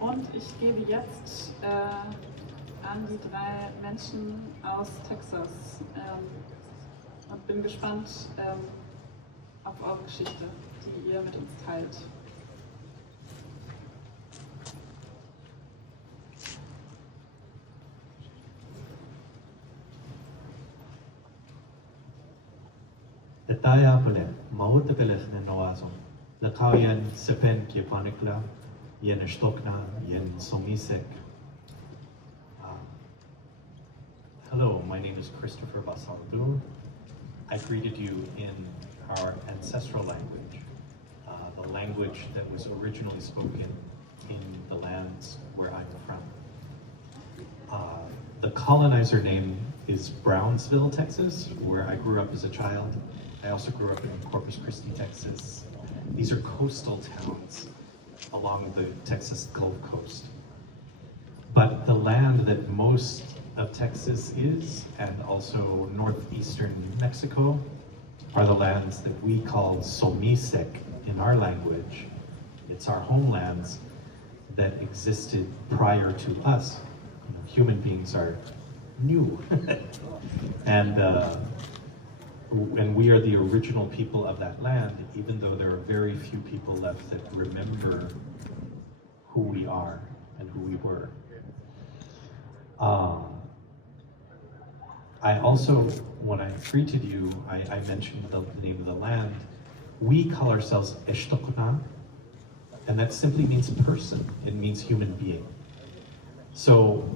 Und ich gebe jetzt an die 3 Menschen aus Texas und bin gespannt auf eure Geschichte, die ihr mit uns teilt. Etaya pole maut keles ne noazon. La kauyen sepen ki panikla yen Esto'kna yen somisek. Hello, my name is Christopher Basaldu. I greeted you in our ancestral language, the language that was originally spoken in the lands where I'm from. The colonizer name is Brunsbüttel, Texas, where I grew up as a child. I also grew up in Corpus Christi, Texas. These are coastal towns along the Texas Gulf Coast. But the land that most of Texas is, and also northeastern New Mexico, are the lands that we call Somisek in our language. It's our homelands that existed prior to us. You know, human beings are new. And we are the original people of that land, even though there are very few people left that remember who we are and who we were. I also, when I greeted you, I mentioned the name of the land. We call ourselves Esto'k, and that simply means person. It means human being. So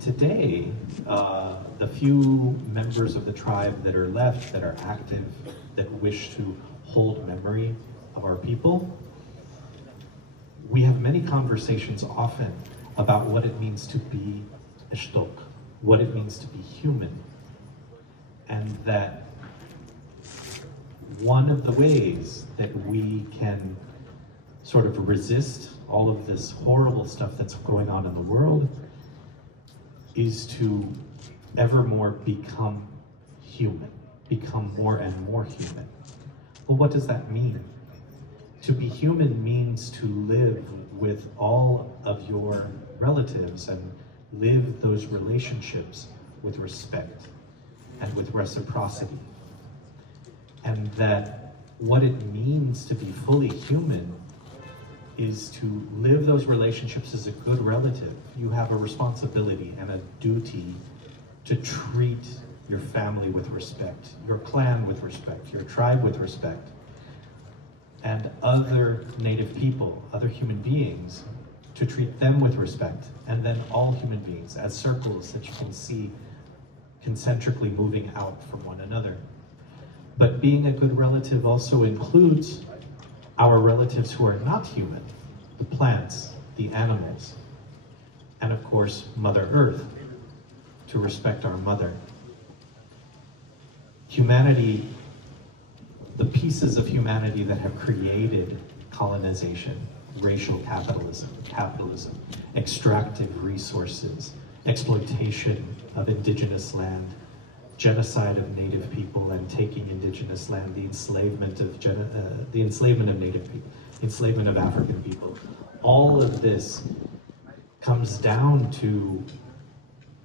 today, the few members of the tribe that are left, that are active, that wish to hold memory of our people, we have many conversations often about what it means to be Esto'k, what it means to be human. And that one of the ways that we can sort of resist all of this horrible stuff that's going on in the world is to ever more become human, become more and more human. Well, what does that mean? To be human means to live with all of your relatives and live those relationships with respect and with reciprocity. And that what it means to be fully human is to live those relationships as a good relative. You have a responsibility and a duty to treat your family with respect, your clan with respect, your tribe with respect, and other native people, other human beings, to treat them with respect, and then all human beings as circles that you can see concentrically moving out from one another. But being a good relative also includes our relatives who are not human, the plants, the animals, and of course, Mother Earth, to respect our mother. Humanity, the pieces of humanity that have created colonization, racial capitalism, extractive resources, exploitation of indigenous land, genocide of native people and taking indigenous land, the enslavement of native people, enslavement of African people. All of this comes down to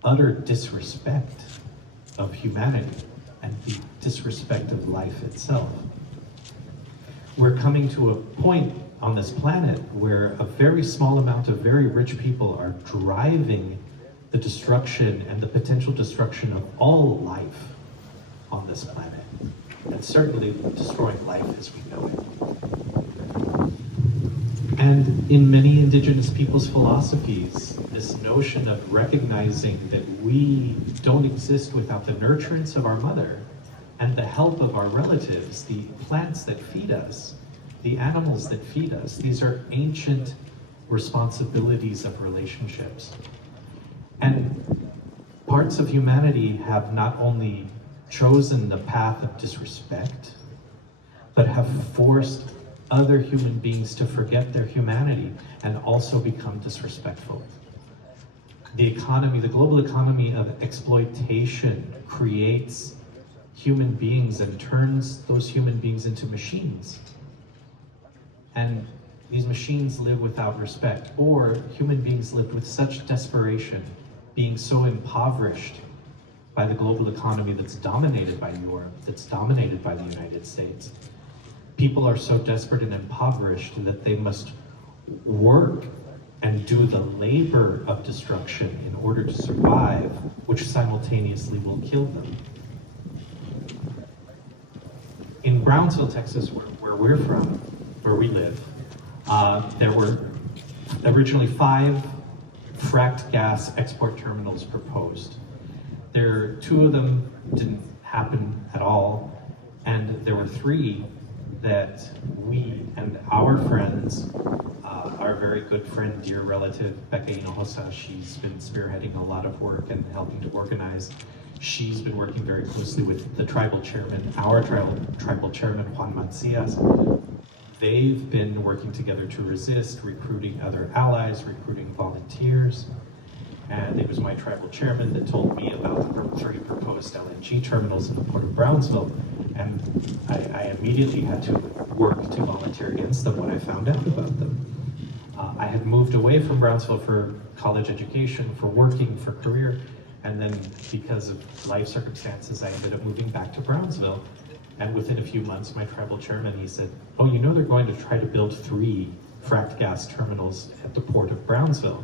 utter disrespect of humanity and the disrespect of life itself. We're coming to a point on this planet where a very small amount of very rich people are driving the destruction and the potential destruction of all life on this planet, and certainly destroying life as we know it. And in many indigenous peoples' philosophies, this notion of recognizing that we don't exist without the nurturance of our mother and the help of our relatives, the plants that feed us, the animals that feed us, these are ancient responsibilities of relationships. And parts of humanity have not only chosen the path of disrespect, but have forced other human beings to forget their humanity and also become disrespectful. The economy, the global economy of exploitation creates human beings and turns those human beings into machines. And These machines live without respect, or human beings lived with such desperation, being so impoverished by the global economy that's dominated by Europe, that's dominated by the United States. People are so desperate and impoverished that they must work and do the labor of destruction in order to survive, which simultaneously will kill them. In Brownsville, Texas, where we're from, where we live, there were originally 5 fracked gas export terminals proposed. Two of them didn't happen at all, and there were 3 that we and our friends, our very good friend, dear relative, Becca Hinojosa, she's been spearheading a lot of work and helping to organize. She's been working very closely with the tribal chairman, our tribal chairman, Juan Mancias. They've been working together to resist, recruiting other allies, recruiting volunteers. And it was my tribal chairman that told me about the 3 proposed LNG terminals in the port of Brownsville. And I immediately had to work to volunteer against them when I found out about them. I had moved away from Brownsville for college education, for working, for career. And then because of life circumstances, I ended up moving back to Brownsville. And within a few months, my tribal chairman, he said, oh, you know they're going to try to build 3 fracked gas terminals at the port of Brownsville.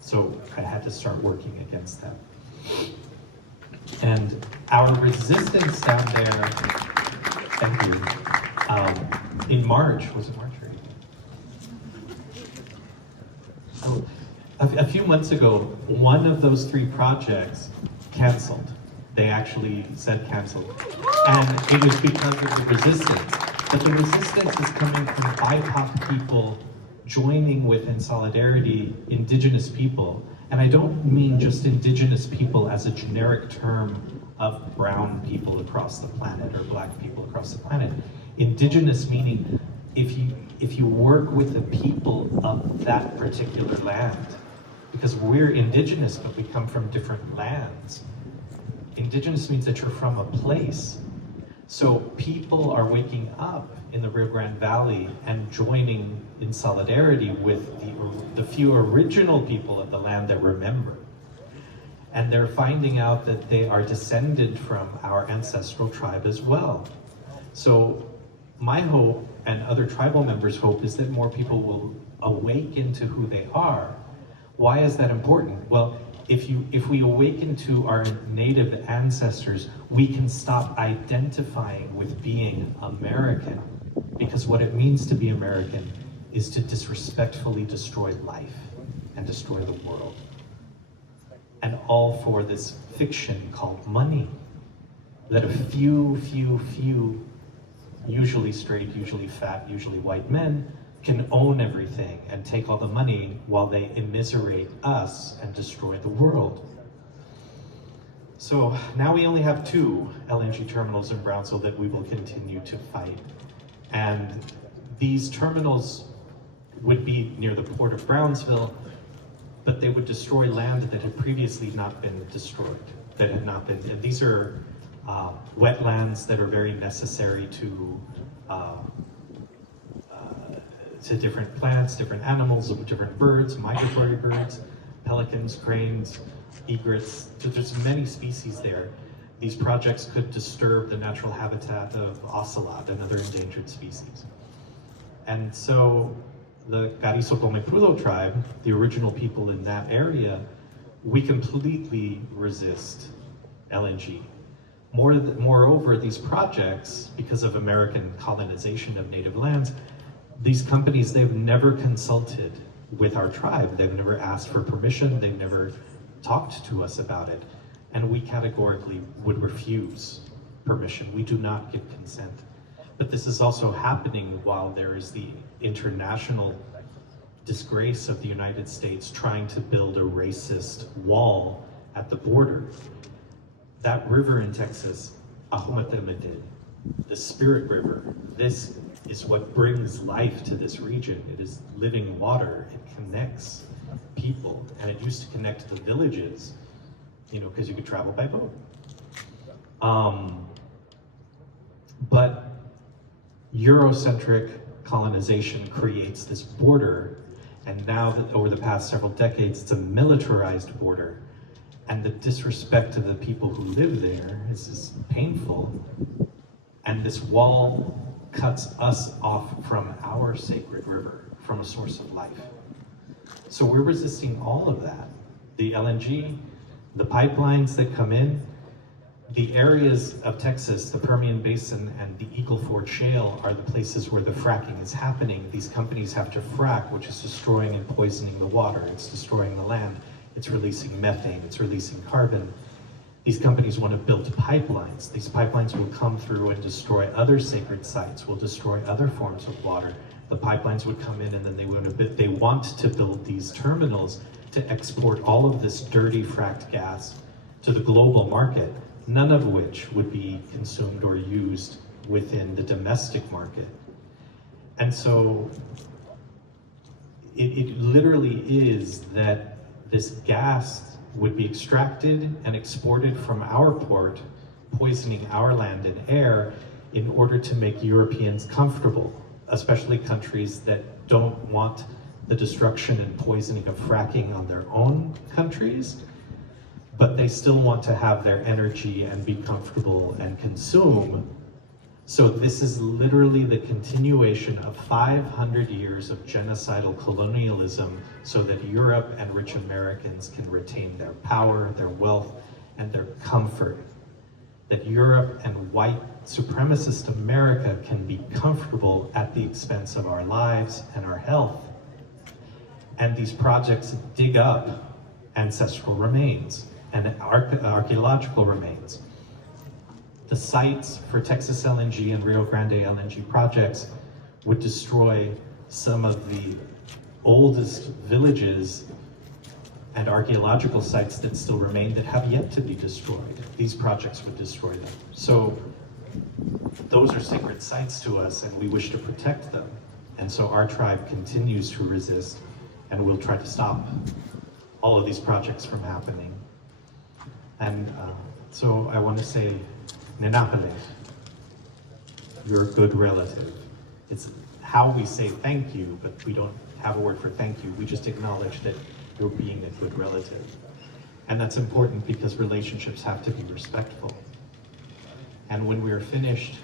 So I had to start working against them. And our resistance down there, thank you, in March, was it March or April? A few months ago, one of those 3 projects canceled. They actually said canceled. And it was because of the resistance. But the resistance is coming from BIPOC people joining with, in solidarity, indigenous people. And I don't mean just indigenous people as a generic term of brown people across the planet or black people across the planet. Indigenous meaning if you work with the people of that particular land, because we're indigenous, but we come from different lands. Indigenous means that you're from a place. So people are waking up in the Rio Grande Valley and joining in solidarity with the few original people of the land that remember. And they're finding out that they are descended from our ancestral tribe as well. So my hope, and other tribal members' hope, is that more people will awaken to who they are. Why is that important? Well, if we awaken to our native ancestors, we can stop identifying with being American, because what it means to be American is to disrespectfully destroy life and destroy the world. And all for this fiction called money, that a few, usually straight, usually fat, usually white men can own everything and take all the money while they immiserate us and destroy the world. So now we only have 2 LNG terminals in Brownsville that we will continue to fight. And these terminals would be near the port of Brownsville, but they would destroy land that had previously not been destroyed, that had not been, and these are wetlands that are very necessary to different plants, different animals, different birds, migratory birds, pelicans, cranes, egrets. So there's many species there. These projects could disturb the natural habitat of ocelot and other endangered species. And so the Caccizo Comecrudo tribe, the original people in that area, we completely resist LNG. Moreover, these projects, because of American colonization of native lands, these companies, they've never consulted with our tribe. They've never asked for permission. They've never talked to us about it. And we categorically would refuse permission. We do not give consent. But this is also happening while there is the international disgrace of the United States trying to build a racist wall at the border. That river in Texas, Ahumatemete, the Spirit River, this is what brings life to this region. It is living water. It connects people, and it used to connect the villages, you know, because you could travel by boat. But Eurocentric colonization creates this border, and now that over the past several decades, it's a militarized border, and the disrespect to the people who live there is painful, and this wall cuts us off from our sacred river, from a source of life. So we're resisting all of that. The LNG, the pipelines that come in, the areas of Texas, the Permian Basin and the Eagle Ford Shale are the places where the fracking is happening. These companies have to frack, which is destroying and poisoning the water. It's destroying the land. It's releasing methane. It's releasing carbon. These companies want to build pipelines. These pipelines will come through and destroy other sacred sites, will destroy other forms of water. The pipelines would come in and then they want to build these terminals to export all of this dirty fracked gas to the global market, none of which would be consumed or used within the domestic market. And so it literally is that this gas would be extracted and exported from our port, poisoning our land and air in order to make Europeans comfortable, especially countries that don't want the destruction and poisoning of fracking on their own countries, but they still want to have their energy and be comfortable and consume. So this is literally the continuation of 500 years of genocidal colonialism so that Europe and rich Americans can retain their power, their wealth, and their comfort. That Europe and white supremacist America can be comfortable at the expense of our lives and our health. And these projects dig up ancestral remains and archaeological remains. The sites for Texas LNG and Rio Grande LNG projects would destroy some of the oldest villages and archaeological sites that still remain that have yet to be destroyed. These projects would destroy them. So those are sacred sites to us and we wish to protect them. And so our tribe continues to resist and we'll try to stop all of these projects from happening. And so I want to say, Nenapale, you're a good relative. It's how we say thank you, but we don't have a word for thank you. We just acknowledge that you're being a good relative. And that's important because relationships have to be respectful. And when we're finished,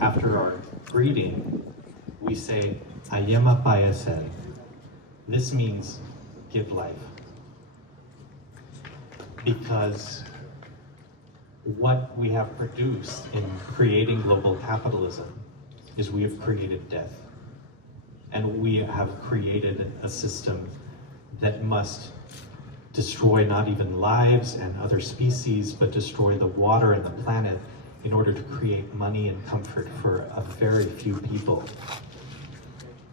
after our greeting, we say, Ayema Payesen. This means give life. Because what we have produced in creating global capitalism is we have created death. And we have created a system that must destroy not even lives and other species, but destroy the water and the planet in order to create money and comfort for a very few people.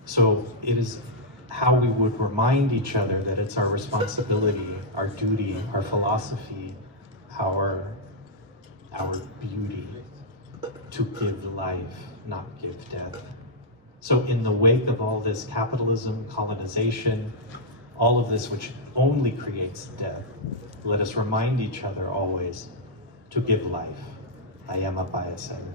So it is how we would remind each other that it's our responsibility, our duty, our philosophy, our beauty to give life, not give death. So in the wake of all this capitalism, colonization, all of this which only creates death, let us remind each other always to give life. Ayema Payesen.